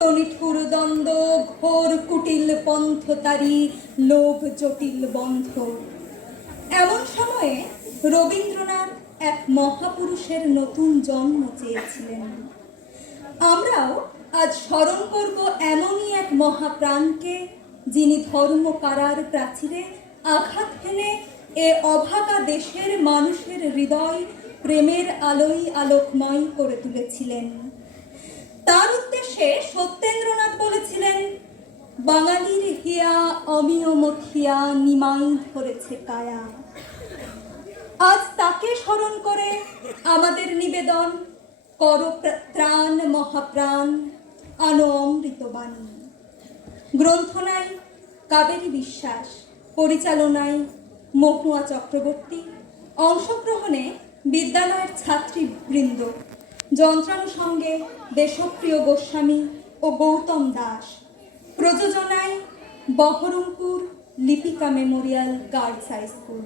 নিঠুর দ্বন্দ্ব ঘোর কুটিল পন্থ তারি লোভ জটিল বন্ধ। এমন সময়ে রবীন্দ্রনাথ এক মহাপুরুষের নতুন জন্ম চেয়েছিলেন। আমরাও আজ স্মরণ করব এমনই এক মহাপ্রাণকে, যিনি ধর্ম কারার প্রাচীরে আঘাত হেনে এ অভাগা দেশের মানুষের হৃদয় প্রেমের আলোয় আলোকময় করে তুলেছিলেন। তার উদ্দেশ্যে সত্যেন্দ্রনাথ বলেছিলেন, বাঙালির হিয়া অমিয় মথিয়া নিমাই ধরেছে কায়া। আজ তাকে স্মরণ করে আমাদের নিবেদন, কর ত্রাণ মহাপ্রাণ আনো অমৃতবাণী। গ্রন্থনায় কাবেরী বিশ্বাস, পরিচালনায় মহুয়া চক্রবর্তী, অংশগ্রহণে বিদ্যালয়ের ছাত্রীবৃন্দ, যন্ত্রানুষঙ্গে দেশপ্রিয় গোস্বামী ও গৌতম দাস, প্রযোজনায় Baharampur Lipika memorial girls high school.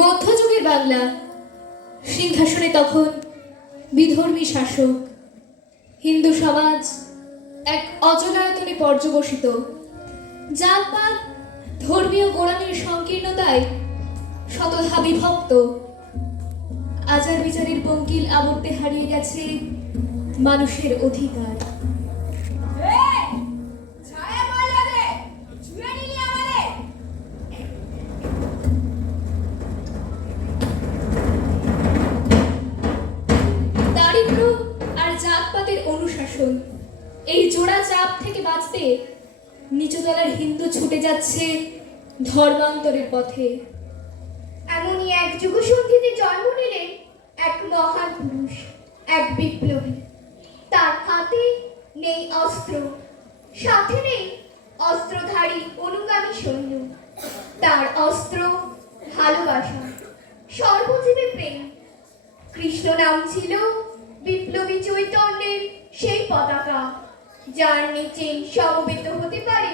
মধ্যযুগের বাংলা, সিংহাসনে তখন বিধর্মী শাসক। হিন্দু সমাজ এক অজলায়তনে পর্যবসিত। জাতপাত ধর্মীয় গোড়ামির সংকীর্ণতায় শতধা বিভক্ত। আচার বিচারের পঙ্কিল আবর্তে হারিয়ে গেছে মানুষের অধিকার। অনুশাসন, এই জোড়া চাপ থেকে বাঁচতে নিচতলার হিন্দু ছুটে যাচ্ছে ধর্মান্তরের পথে। এমনই এক যুগসন্ধিতে জন্ম নিলেন এক মহান পুরুষ, এক বিপ্লবী। তার হাতে নেই অস্ত্র, সাথে নেই অস্ত্রধারী অনুগামী সৈন্য। তার অস্ত্র ভালোবাসা, সর্বজীবে প্রেম। কৃষ্ণ নাম ছিল বিপ্লবী চৈতন্যের সেই পতাকা, যার নিচে সমবেত হতে পারে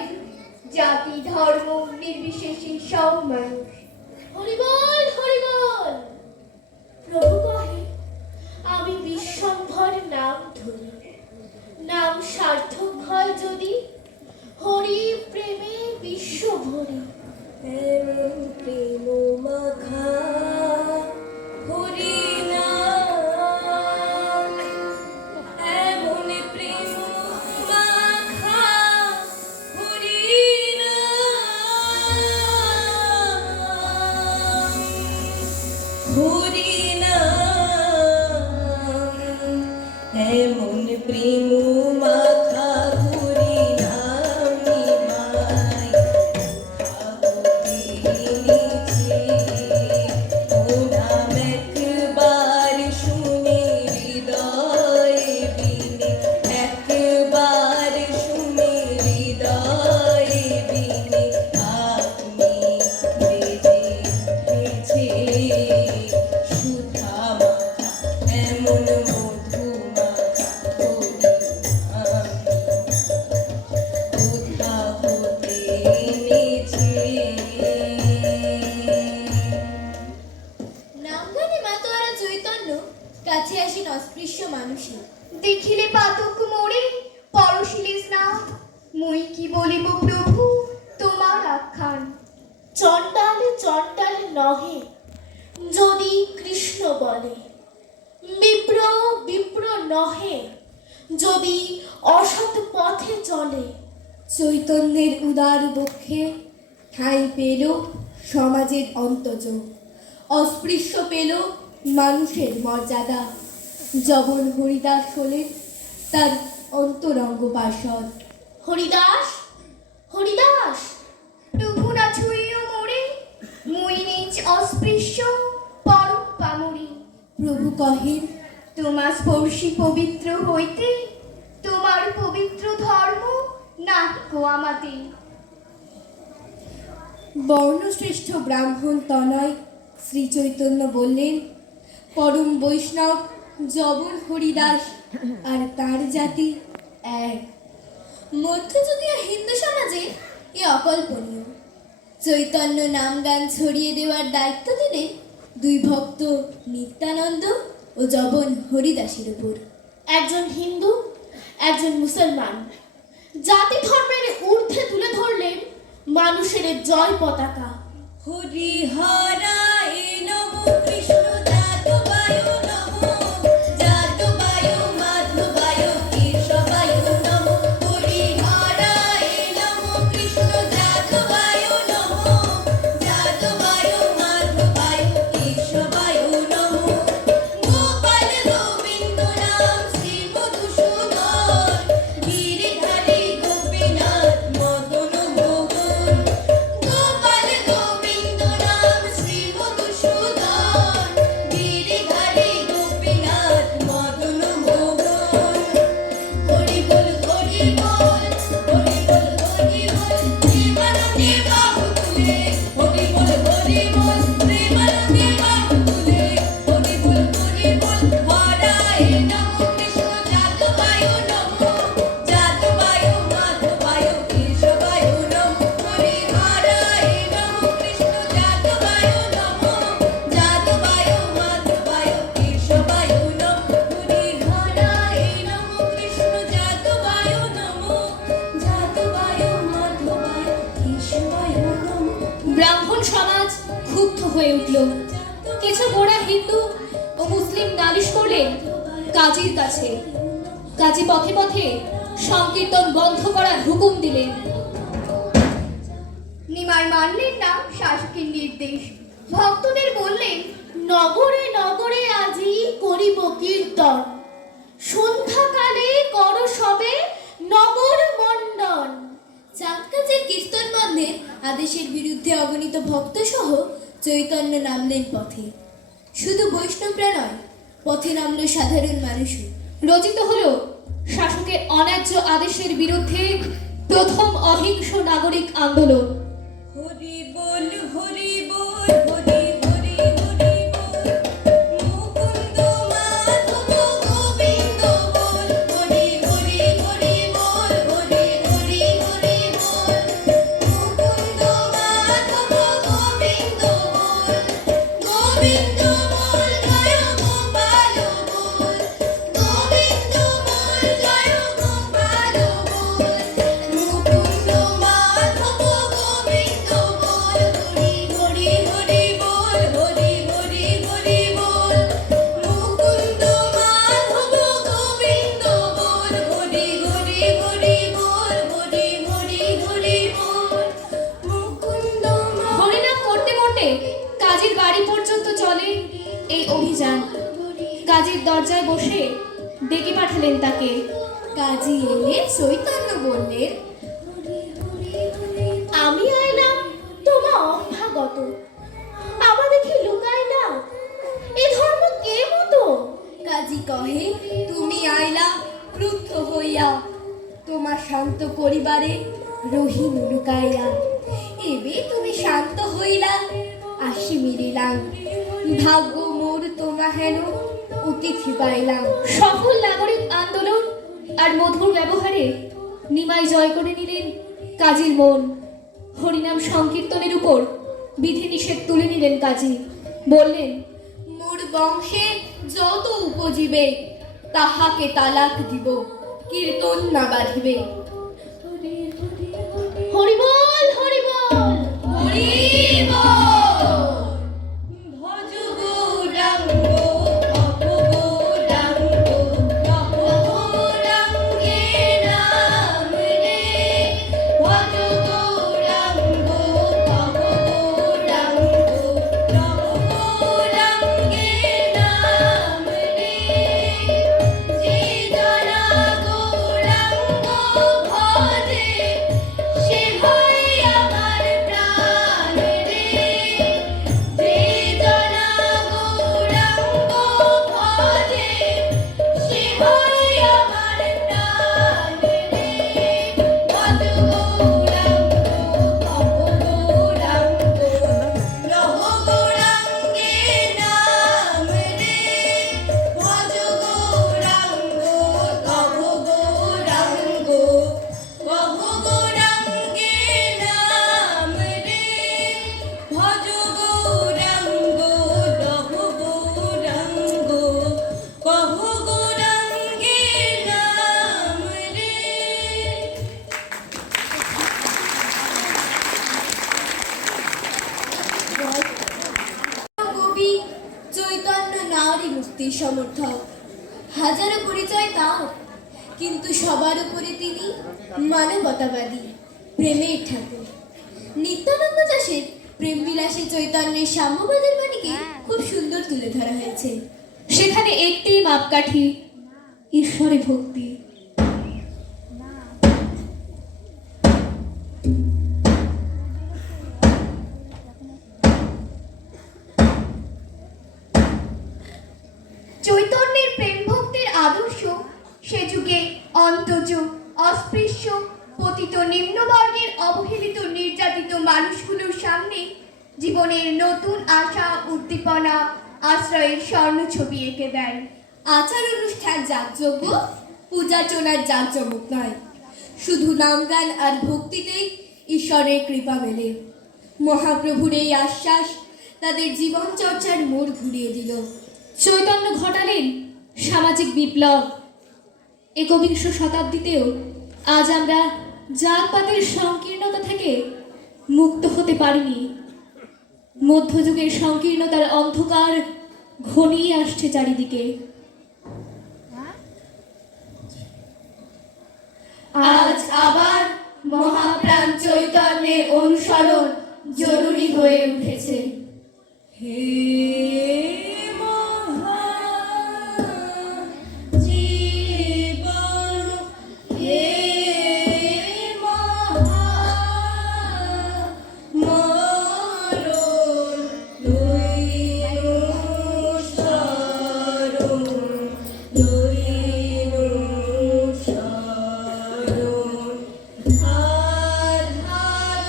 জাতি ধর্ম নির্বিশেষে সব মানুষ। হরিবল হরিবল। প্রভু কহে, আমি বিশ্বম্ভর নাম ধরি। নাম সার্থক হয় যদি, হরি প্রেমে বিশ্ব ভরি। এমন প্রেম মাখা হরি নাম, এমন প্রেম মাখা হরি নাম, হরি নাম, এমন প্রেম মাখা হরি নাম নিমাই নিচে। ও নাম একবার শুনে হৃদয়ে বিনে, একবার শুনে হৃদয়ে বিনে আপনি বেজে উঠেছে সুধা মাখা, এমন মধু মাখা হরি নাম কোথা হতে এনেছে। নাম গানে মাতোয়ারা চৈতন্য কাছে আসেন অস্পৃশ্য মানুষে। দেখিলে পাতক মোড়ে পরশিলে স্নান, মুই কি বলিব প্রভু তোমার আখ্যান। চণ্ডাল চণ্ডাল নহে যদি কৃষ্ণ বলে, বিপ্র বিপ্র নহে যদি অসৎ পথে চলে। চৈতন্যের উদার বক্ষে ঠাঁই পেল সমাজের অন্তজ, অস্পৃশ্য পেল মানুষের মর্যাদা। জবন হরিদাস হলেন তার অন্তরঙ্গ পার্ষদ। হরিদাস, হরিদাস, প্রভু না ছুঁইও মোরে, মুই নিজ অস্পৃশ্য পরম পামরি। প্রভু কহেন, তোমার স্পর্শী পবিত্র হইতে তোমার পবিত্র ধর্ম নাহি গো আমাতে। বর্ণশ্রেষ্ঠ ব্রাহ্মণ তনয় শ্রী চৈতন্য বললেন, পরম বৈষ্ণব জবন হরিদাস আর তার জাতি এক। মধ্যযুগীয় হিন্দু সমাজে এ অকল্পনীয়। চৈতন্য নাম গান ছড়িয়ে দেওয়ার দায়িত্ব দিলেন দুই ভক্ত নিত্যানন্দ ও জবন হরিদাসের উপর। একজন হিন্দু, একজন মুসলমান, জাতি ধর্মের ঊর্ধ্বে তুলে ধরলেন মানুষের জয় পতাকা। হরিহরায় নমো কৃষ্ণ যাদবায় নমো, যাদবায় মাধবায় কেশবায় নমো। হরিহরায় নমো কৃষ্ণ যাদবায় নমো, যাদবায় মাধবায় কেশবায় নমো। গোপাল গোবিন্দ নাম শ্রী মধুসূদন, গিরিধারী গোপীনাথ মদন মোহন। গোপাল গোবিন্দ নাম শ্রী মধুসূদন, গিরিধারী গোপীনাথ মদন মোহন। হরি বল হরি বল, হরি বল হরি বল, প্রেমানন্দে বাহু তুলে। হরি বল হরি বল, প্রেমানন্দে বাহু তুলে। হরি বল হরি বল, হরায় নমো কৃষ্ণ যাদবায় নমো, যাদবায় মাধবায় কেশবায় নমো। হরিহরায় নমো কৃষ্ণ যাদবায় নমো, যাদবায় মাধবায় কেশবায় নমো। হরিহরায় নমো কৃষ্ণ যাদবায় নমো, যাদবায় মাধবায় কেশবায় নমো। ব্রাহ্মণ সমাজ ক্ষুব্ধ হয়ে উঠল। কিছু গোড়া হিন্দু ও মুসলিম নালিশ করলেন কাজীর কাছে। কাজী পথে পথে সংকীর্তন বন্ধ করার হুকুম দিলেন। নিমাই মানলেন না শাসকের নির্দেশ। ভক্তদের বললেন, নগরে নগরে আজি করিব কীর্তন, সন্ধ্যাকালে কর সবে নগর মণ্ডন। চাঁদকাজের কীর্তন বন্ধের আদেশের বিরুদ্ধে অগণিত ভক্ত সহ চৈতন্য নামলেন পথে। শুধু বৈষ্ণবরা নয়, পথে নামল সাধারণ মানুষও। রচিত হলো শাসকের অন্যায্য আদেশের বিরুদ্ধে প্রথম অহিংস নাগরিক আন্দোলন। হরি বল হরি বল, হরি হরি হরি বল, মুকুন্দ মাধব গোবিন্দ বল। হরি হরি হরি বল, হরি হরি হরি বল, মুকুন্দ মাধব গোবিন্দ বল। গোবিন্দ বল জয় গোপাল বল, গোবিন্দ বল জয় গোপাল বল, মুকুন্দ মাধব গোবিন্দ বল। হরি হরি হরি বল, হরি হরি হরি বল, মুকুন্দ মাধব গোবিন্দ বল। হরি হরি হরি বল, হরি হরি হরি বল, মুকুন্দ হরিনাম করতে করতে কাজীর বাড়ি পর্যন্ত চলে এই অভিযান। কাজীর দরজায় বসে ডেকে পাঠালেন তাকে। কাজী এলে চৈতন্য বললেন, আমি আইলাম তোমা অভ্যাগত, আমা দেখি লুকাইলা, এ ধর্ম কে মতো? কাজী কহে, তুমি আইলা ক্রুদ্ধ হইয়া, তোমার শান্ত পরিবারে রহিম লুকাইয়া। এবে তুমি শান্ত হইলা, আসি মিলিলাম, ভাগ্য মোর তোমা হেন অতিথি পাইলাম। সফল নাগরিক আন্দোলন আর মধুর ব্যবহারে নিমাই জয় করে নিলেন কাজীর মন। হরিনাম সংকীর্তনের উপর বিধিনিষেধ তুলে নিলেন কাজী। বললেন, মোর বংশে যত উপজীবে তাহাকে তালাক দিব, কীর্তন না বাঁধিবে। হরিবল হরিবল হরিবল। ভজ গৌরাঙ্গ ভব গৌরাঙ্গ, ভব গৌরাঙ্গে নাম রে। ভজ গৌরাঙ্গ ভব গৌরাঙ্গ, ভব গৌরাঙ্গে ভক্তির সমর্থক। হাজারো পরিচয় তার, কিন্তু সবার উপরে তিনি মানবতাবাদী, প্রেমের ঠাকুর। নিত্যানন্দ দাশের প্রেম বিলাসী চৈতন্যের সাম্যবাদের বাণীকে খুব সুন্দর তুলে ধরা হয়েছে। সেখানে একটি মাপকাঠি, ঈশ্বরে ভক্তি। চৈতন্যের প্রেম ভক্তির আদর্শ সে যুগে অন্তযুগ অস্পৃশ্য পতিত নিম্নবর্গের অবহেলিত নির্যাতিত মানুষগুলোর সামনে জীবনের নতুন আশা উদ্দীপনা আশ্রয়ের স্বর্ণ ছবি এঁকে দেয়। আচার অনুষ্ঠান যাগযজ্ঞ, পূজার্চনার জাঁকজমক নয়, শুধু নামগান আর ভক্তিতেই ঈশ্বরের কৃপা মেলে। মহাপ্রভুর এই আশ্বাস তাদের জীবন চর্চার মোড় ঘুরিয়ে দিল। চৈতন্য ঘটালেন সামাজিক বিপ্লব। একবিংশ শতাব্দীতেও আজ আমরা জাতপাতের সংকীর্ণতা থেকে মুক্ত হতে পারিনি। মধ্যযুগের সংকীর্ণতার অন্ধকার ঘনিয়ে আসছে চারিদিকে। আজ আবার মহাপ্রাণ চৈতন্যের অনুসরণ জরুরি হয়ে উঠেছে। হে মহাজীবন, হে মহামরণ, লইনু শরণ, লইনু শরণ। হার হার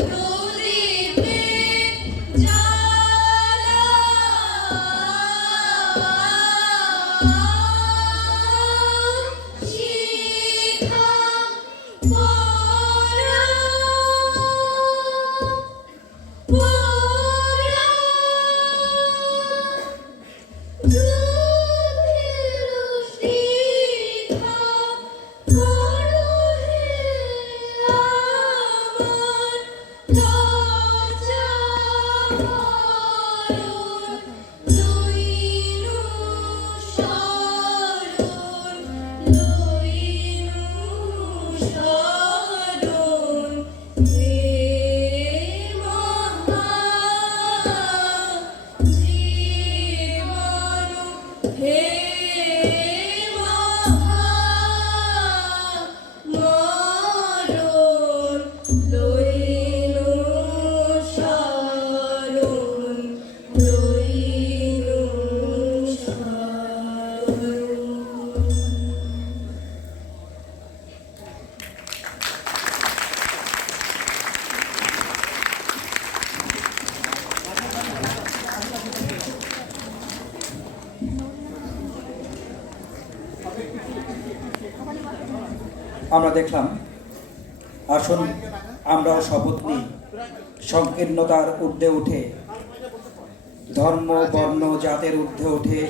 প্রদীপে জ্বালা, শিখা পরা, পরা, দুধের শিখা পরো হে আমার, লজ্জা হরণ, লইনু শরণ, লইনু শরণ। হে মহাজীবন, হে মহামরণ, লইনু শরণ, লইনু শরণ। আমরা দেখলাম, আসুন আমরাও শপথ নিই সংকীর্ণতার ঊর্ধ্বে উঠে, ধর্ম বর্ণ জাতের ঊর্ধ্বে উঠে